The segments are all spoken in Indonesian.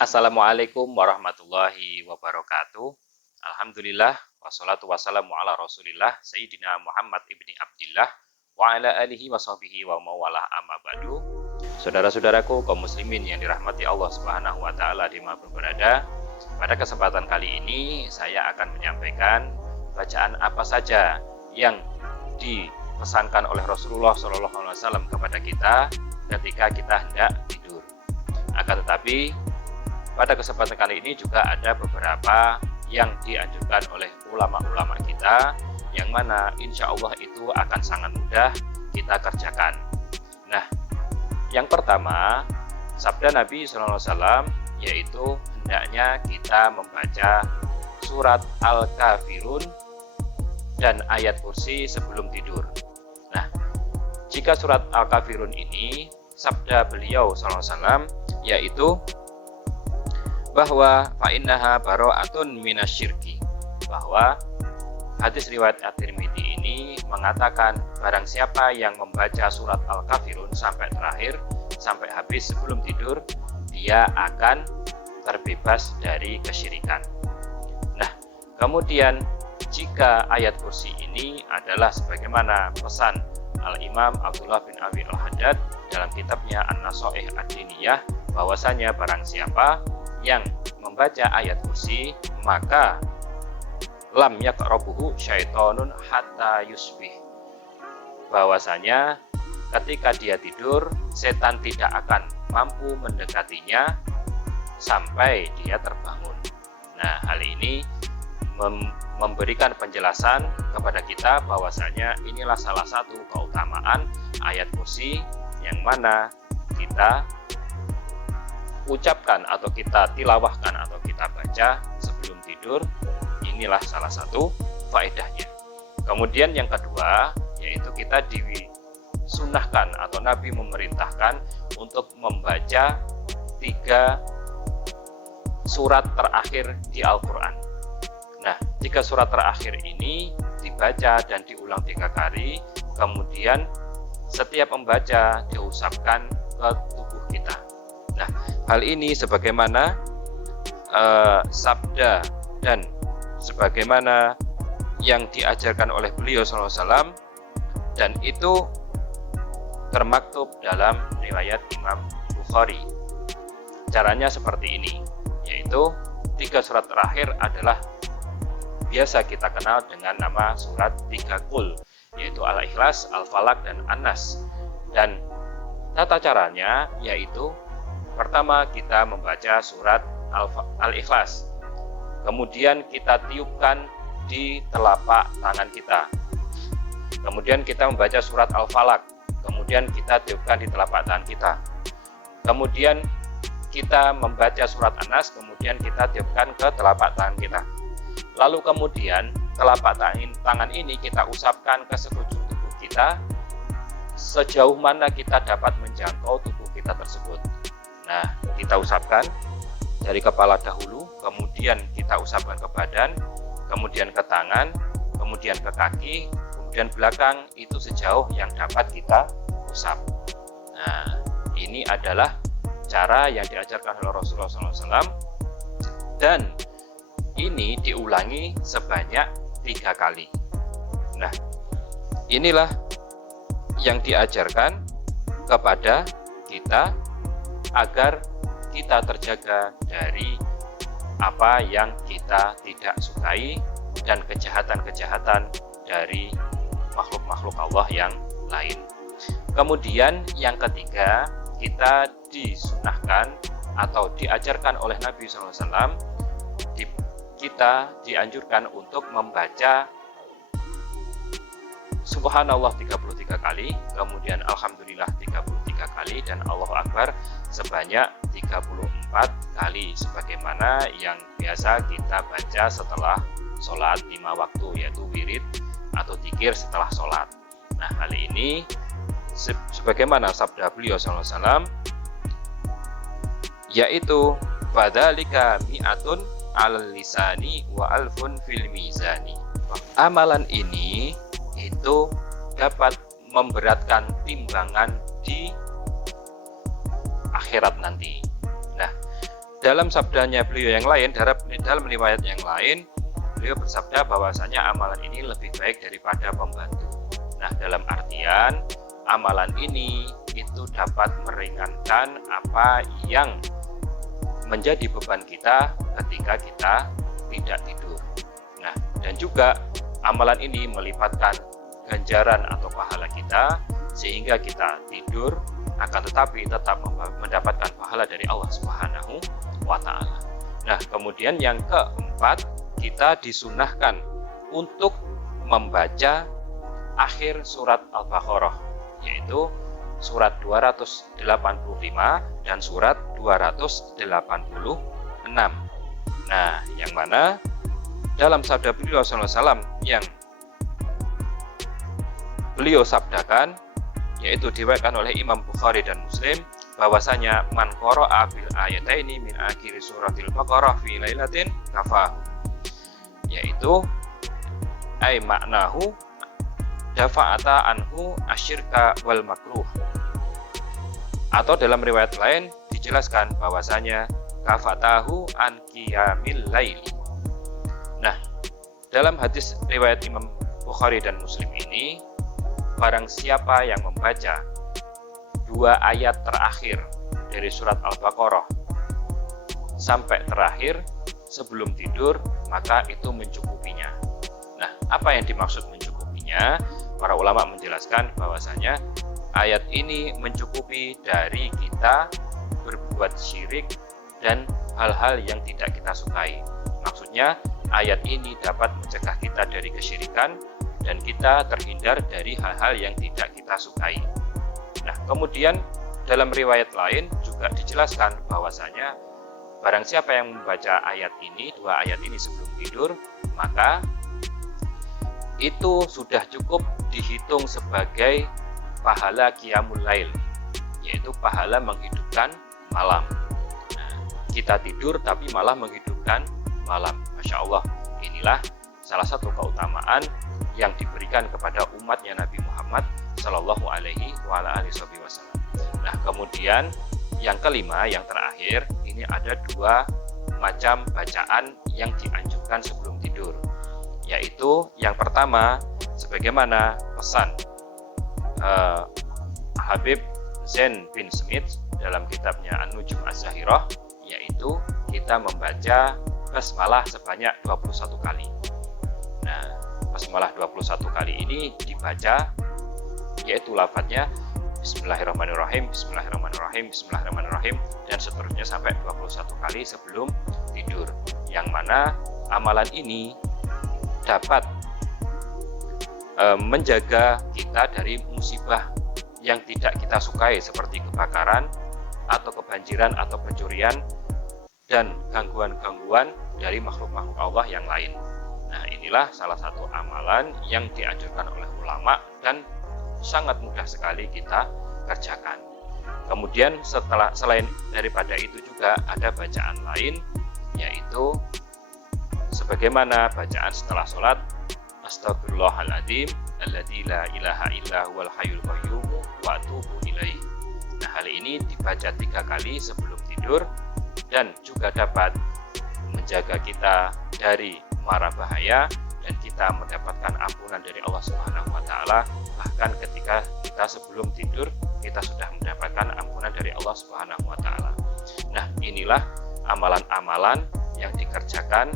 Assalamualaikum warahmatullahi wabarakatuh. Alhamdulillah wassalatu wassalamu ala Rasulillah Sayyidina Muhammad ibni Abdillah wa ala alihi wa sahbihi wa mawalah amma ba'du. Saudara-saudaraku kaum muslimin yang dirahmati Allah Subhanahu wa taala dimanapun berada, pada kesempatan kali ini saya akan menyampaikan bacaan apa saja yang dipesankan oleh Rasulullah SAW kepada kita ketika kita hendak tidur. Akan tetapi pada kesempatan kali ini juga ada beberapa yang dianjurkan oleh ulama-ulama kita, yang mana insya Allah itu akan sangat mudah kita kerjakan. Nah, yang pertama, sabda Nabi SAW, yaitu hendaknya kita membaca surat Al-Kafirun dan ayat kursi sebelum tidur. Nah, jika surat Al-Kafirun ini, sabda beliau SAW, yaitu bahwa fa'innaha bara'atun minasyirki, bahwa hadis riwayat At-Tirmidzi ini mengatakan barang siapa yang membaca surat Al-Kafirun sampai terakhir, sampai habis sebelum tidur, dia akan terbebas dari kesyirikan. Nah, kemudian jika ayat kursi ini adalah sebagaimana pesan Al-Imam Abdullah bin Abi Al-Haddad dalam kitabnya An-Nasaih Ad-Diniyah, bahwasanya barang siapa yang membaca ayat kursi, maka lam yaqrabuhu syaitonun hatta yusbih, bahwasanya ketika dia tidur, setan tidak akan mampu mendekatinya sampai dia terbangun. Nah, hal ini memberikan penjelasan kepada kita bahwasanya inilah salah satu keutamaan ayat kursi yang mana kita ucapkan atau kita tilawahkan atau kita baca sebelum tidur. Inilah salah satu faedahnya. Kemudian yang kedua, yaitu kita disunahkan atau Nabi memerintahkan untuk membaca 3 surat terakhir di Al-Quran. Nah, 3 surat terakhir ini dibaca dan diulang 3 kali, kemudian setiap membaca diusapkan ke tubuh kita. Nah, hal ini sebagaimana sabda dan sebagaimana yang diajarkan oleh beliau SAW, dan itu termaktub dalam riwayat Imam Bukhari. Caranya seperti ini, yaitu 3 surat terakhir adalah biasa kita kenal dengan nama surat 3 Qul, yaitu Al-Ikhlas, Al-Falaq, dan An-Nas. Dan tata caranya yaitu pertama kita membaca surat Al-Ikhlas, kemudian kita tiupkan di telapak tangan kita. Kemudian kita membaca surat Al-Falaq, kemudian kita tiupkan di telapak tangan kita. Kemudian kita membaca surat An-Nas, kemudian kita tiupkan ke telapak tangan kita. Lalu kemudian telapak tangan ini kita usapkan ke sekujur tubuh kita sejauh mana kita dapat menjangkau tubuh kita tersebut. Nah, kita usapkan dari kepala dahulu, kemudian kita usapkan ke badan, kemudian ke tangan, kemudian ke kaki, kemudian belakang, itu sejauh yang dapat kita usap. Nah, ini adalah cara yang diajarkan oleh Rasulullah SAW, dan ini diulangi sebanyak 3 kali. Nah, inilah yang diajarkan kepada kita agar kita terjaga dari apa yang kita tidak sukai dan kejahatan-kejahatan dari makhluk-makhluk Allah yang lain. Kemudian yang ketiga, kita disunahkan atau diajarkan oleh Nabi SAW, kita dianjurkan untuk membaca Subhanallah 33 kali, kemudian Alhamdulillah 33 kali, dan Allahu Akbar sebanyak 34 kali, sebagaimana yang biasa kita baca setelah sholat 5 waktu, yaitu wirid atau dzikir setelah sholat. Nah, hal ini sebagaimana sabda beliau SAW, yaitu fadzalika mi'atun alal lisani wa alfun fil mizani. Amalan ini itu dapat memberatkan timbangan di akhirat nanti. Nah, dalam sabdanya beliau yang lain, dalam riwayat yang lain, beliau bersabda bahwasanya amalan ini lebih baik daripada pembantu. Nah, dalam artian amalan ini itu dapat meringankan apa yang menjadi beban kita ketika kita tidak tidur. Nah, dan juga amalan ini melipatkan ganjaran atau pahala kita sehingga kita tidur akan tetapi tetap mendapatkan pahala dari Allah Subhanahu wa Ta'ala. Nah, kemudian yang keempat, kita disunahkan untuk membaca akhir surat Al-Baqarah, yaitu surat 285 dan surat 286. Nah, yang mana dalam sabda beliau SAW yang beliau sabdakan, yaitu diriwayatkan oleh Imam Bukhari dan Muslim, bahwasanya man qara'a bil ayataini min akhir suratil Baqarah fi lailatin kafahu, yaitu ay maknahu dafa'ata anhu asyirka wal makruh. Atau dalam riwayat lain dijelaskan bahwasanya kafatahu an qiyamil lail. Nah, dalam hadis riwayat Imam Bukhari dan Muslim ini, barang siapa yang membaca 2 ayat terakhir dari surat Al-Baqarah sampai terakhir sebelum tidur, maka itu mencukupinya. Nah, apa yang dimaksud mencukupinya? Para ulama menjelaskan bahwasanya ayat ini mencukupi dari kita berbuat syirik dan hal-hal yang tidak kita sukai. Maksudnya, ayat ini dapat mencegah kita dari kesyirikan dan kita terhindar dari hal-hal yang tidak kita sukai. Nah, kemudian dalam riwayat lain juga dijelaskan bahwasanya barang siapa yang membaca ayat ini, 2 ayat ini sebelum tidur, maka itu sudah cukup dihitung sebagai pahala qiyamul lail, yaitu pahala menghidupkan malam. Nah, kita tidur tapi malah menghidupkan malam. Masya Allah, inilah salah satu keutamaan yang diberikan kepada umatnya Nabi Muhammad Sallallahu Alaihi Wasallam. Nah, kemudian yang kelima, yang terakhir, ini ada 2 macam bacaan yang dianjurkan sebelum tidur, yaitu yang pertama, sebagaimana pesan Habib Zain bin Smith dalam kitabnya An-Nujum Az-Zahirah, yaitu kita membaca basmalah sebanyak 21 kali. Nah, basmalah 21 kali ini dibaca, yaitu lafadznya Bismillahirrahmanirrahim, Bismillahirrahmanirrahim, Bismillahirrahmanirrahim, dan seterusnya sampai 21 kali sebelum tidur. Yang mana amalan ini dapat menjaga kita dari musibah yang tidak kita sukai seperti kebakaran atau kebanjiran atau pencurian dan gangguan-gangguan dari makhluk-makhluk Allah yang lain. Nah, inilah salah satu amalan yang dianjurkan oleh ulama dan sangat mudah sekali kita kerjakan. Kemudian selain daripada itu juga ada bacaan lain, yaitu sebagaimana bacaan setelah sholat, Astagfirullahaladzim alladzi la ilaha illa huwal hayyul qayyum wa atubu ilaih. Nah, hal ini dibaca 3 kali sebelum tidur dan juga dapat menjaga kita dari mara bahaya dan kita mendapatkan ampunan dari Allah Subhanahu wa Ta'ala. Bahkan ketika kita sebelum tidur, kita sudah mendapatkan ampunan dari Allah Subhanahu wa Ta'ala. Nah, inilah amalan-amalan yang dikerjakan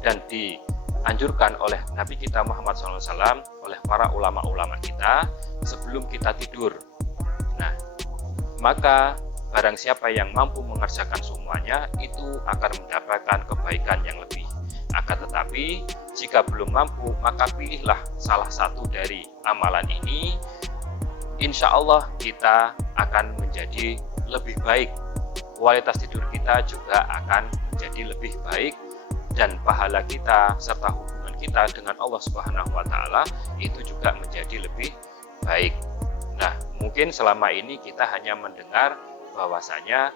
dan dianjurkan oleh Nabi kita Muhammad SAW, oleh para ulama-ulama kita sebelum kita tidur. Nah, maka barang siapa yang mampu mengerjakan semuanya, itu akan mendapatkan kebaikan yang lebih. Akan tetapi, jika belum mampu, maka pilihlah salah satu dari amalan ini. Insya Allah kita akan menjadi lebih baik. Kualitas tidur kita juga akan menjadi lebih baik, dan pahala kita serta hubungan kita dengan Allah Subhanahu wa Ta'ala itu juga menjadi lebih baik. Nah, mungkin selama ini kita hanya mendengar bahwasanya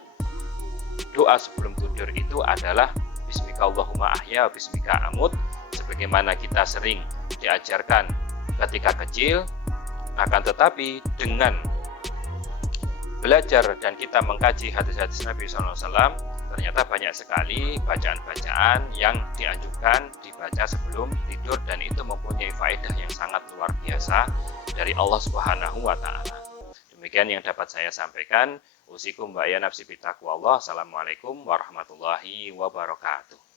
doa sebelum tidur itu adalah Bismika Allahumma ahya wa bismika amut, sebagaimana kita sering diajarkan ketika kecil. Akan tetapi dengan belajar dan kita mengkaji hadis-hadis Nabi SAW, ternyata banyak sekali bacaan-bacaan yang dianjurkan dibaca sebelum tidur dan itu mempunyai faedah yang sangat luar biasa dari Allah Subhanahu wa taala. Demikian yang dapat saya sampaikan. Usikum wa ya nafsi bittaqwallah. Assalamualaikum warahmatullahi wabarakatuh.